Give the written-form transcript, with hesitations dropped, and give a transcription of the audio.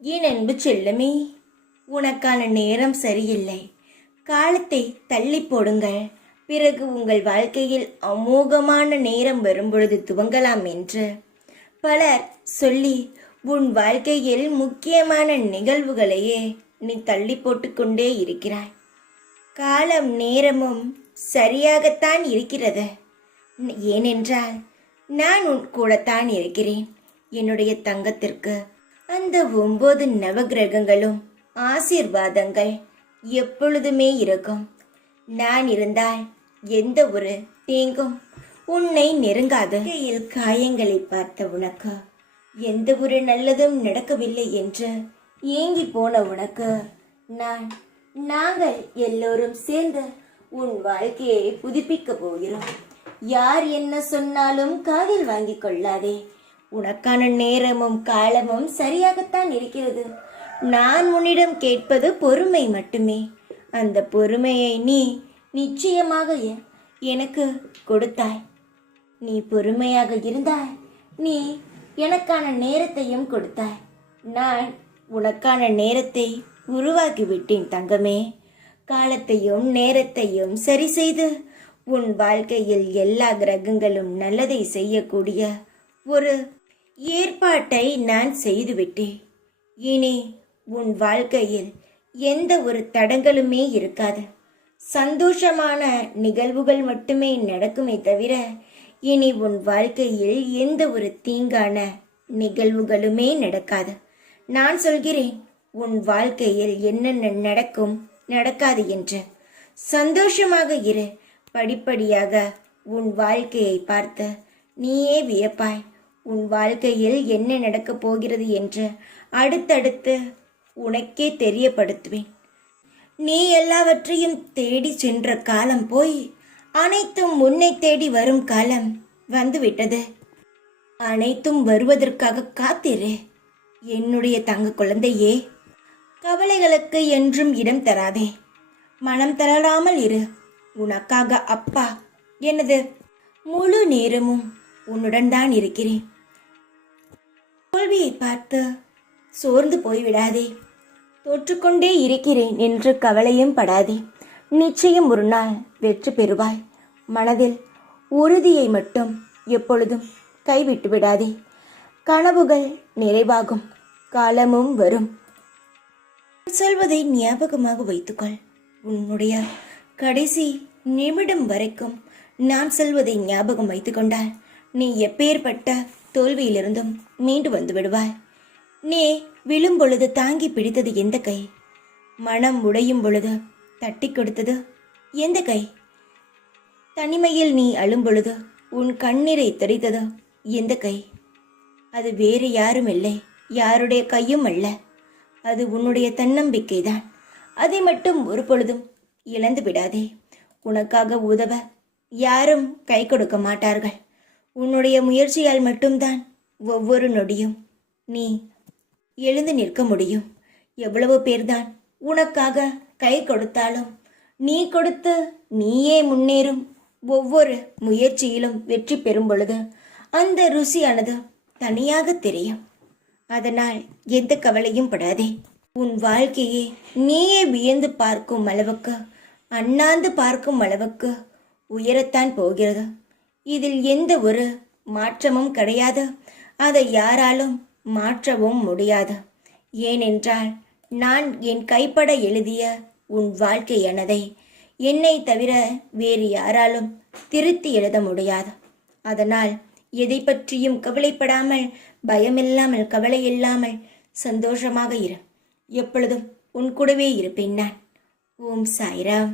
என் அன்பு செல்லமே, உனக்கான நேரம் சரியில்லை. காலத்தை தள்ளி போடுங்கள். பிறகு உங்கள் வாழ்க்கையில் அமோகமான நேரம் வரும்பொழுது துவங்கலாம் என்று பலர் சொல்லி உன் வாழ்க்கையில் முக்கியமான நிகழ்வுகளையே நீ தள்ளி போட்டுக்கொண்டே இருக்கிறாய். காலம் நேரமும் சரியாகத்தான் இருக்கிறது. ஏனென்றால் நான் உன் கூடத்தான் இருக்கிறேன். என்னுடைய தங்கத்திற்கு அந்த 9 நவகிரகங்களும் ஆசீர்வாதங்கள் எப்பொழுதுமே இருக்கும். நான் இருந்தால் எந்த ஒரு தீங்கும் உன்னை நெருங்காது. கையில் காயங்களை பார்த்த உனக்கு எந்த ஒரு நல்லதும் நடக்கவில்லை என்று ஏங்கி போன உனக்கு நாங்கள் எல்லோரும் சேர்ந்து உன் வாழ்க்கையை புதுப்பிக்க போகிறோம். யார் என்ன சொன்னாலும் காதில் வாங்கிக் கொள்ளாதே. உனக்கான நேரமும் காலமும் சரியாகத்தான் இருக்கிறது. நான் உன்னிடம் கேட்பது பொறுமை மட்டுமே. அந்த பொறுமையை நீ நிச்சயமாக எனக்கு கொடுத்தாய். நீ பொறுமையாக இருந்தாய். நீ எனக்கான நேரத்தையும் கொடுத்தாய். நான் உனக்கான நேரத்தை உருவாக்கிவிட்டேன் தங்கமே. காலத்தையும் நேரத்தையும் சரி செய்து உன் வாழ்க்கையில் எல்லா கிரகங்களும் நல்லதை செய்யக்கூடிய ஒரு ஏற்பாட்டை நான் செய்துவிட்டேன். இனி உன் வாழ்க்கையில் எந்த ஒரு தடங்களுமே இருக்காது. சந்தோஷமான நிகழ்வுகள் மட்டுமே நடக்குமே தவிர இனி உன் வாழ்க்கையில் எந்த ஒரு தீங்கான நிகழ்வுகளுமே நடக்காது. நான் சொல்கிறேன், உன் வாழ்க்கையில் என்னென்ன நடக்கும் நடக்காது என்று. சந்தோஷமாக இரு. படிப்படியாக உன் வாழ்க்கையை பார்த்து நீயே வியப்பாய். உன் வாழ்க்கையில் என்ன நடக்கப் போகிறது என்று அடுத்தடுத்து உனக்கே தெரியப்படுத்துவேன். நீ எல்லாவற்றையும் தேடி சென்ற காலம் போய் அனைத்தும் உன்னை தேடி வரும் காலம் வந்துவிட்டது. அனைத்தும் வருவதற்காக காத்திரு. என்னுடைய தங்க குழந்தையே, கவலைகளுக்கு என்றும் இடம் தராதே. மனம் தளராமல் இரு. உனக்காக அப்பா எனது முழு நேரமும் உன்னுடன் தான் இருக்கிறேன். தோல்வியை பார்த்து சோர்ந்து போய்விடாதே. தோற்றுக்கொண்டே இருக்கிறேன் என்று கவலையும் படாதே. நிச்சயம் ஒரு நாள் வெற்றி பெறுவாய். மனதில் உறுதியை மட்டும் எப்பொழுதும் கைவிட்டு விடாதே. கனவுகள் நிறைவாகும் காலமும் வரும். சொல்வதை ஞாபகமாக வைத்துக்கொள். உன்னுடைய கடைசி நிமிடம் வரைக்கும் நான் சொல்வதை ஞாபகம் வைத்துக்கொண்டால் நீ எப்பேற்பட்ட தோல்வியிலிருந்தும் மீண்டு வந்து விடுவாய். நீ விழும் பொழுது தாங்கி பிடித்தது எந்த கை? மனம் உடையும் பொழுது தட்டி கொடுத்தது எந்த கை? தனிமையில் நீ அழும் பொழுது உன் கண்ணீரை துடைத்தது எந்த கை? அது வேறு யாரும் இல்லை, யாருடைய கையும் அல்ல. அது உன்னுடைய தன்னம்பிக்கைதான். அதை மட்டும் ஒரு பொழுதும் இழந்து விடாதே. உனக்காக உதவ யாரும் கை கொடுக்க மாட்டார்கள். உன்னுடைய முயற்சியால் மட்டும்தான் ஒவ்வொரு நொடியும் நீ எழுந்து நிற்க முடியும். எவ்வளவு பேர்தான் உனக்காக கை கொடுத்தாலும் நீ கொடுத்து நீயே முன்னேறும் ஒவ்வொரு முயற்சியிலும் வெற்றி பெறும் பொழுது அந்த ருசியானது தனியாக தெரியும். அதனால் எந்த கவலையும் படாதே. உன் வாழ்க்கையை நீயே வியந்து பார்க்கும் அளவுக்கு, அண்ணாந்து பார்க்கும் அளவுக்கு உயரத்தான் போகிறது. இதில் எந்த ஒரு மாற்றமும் கிடையாது. அதை யாராலும் மாற்றவும் முடியாது. ஏனென்றால் நான் என் கைப்பட எழுதிய உன் வாழ்க்கையானதை என்னை தவிர வேறு யாராலும் திருத்தி எழுத முடியாது. அதனால் எதை பற்றியும் கவலைப்படாமல், பயமில்லாமல், கவலை இல்லாமல் சந்தோஷமாக இரு. எப்பொழுதும் உன் கூடவே இருப்பேன் நான். ஓம் சாய்ராம்.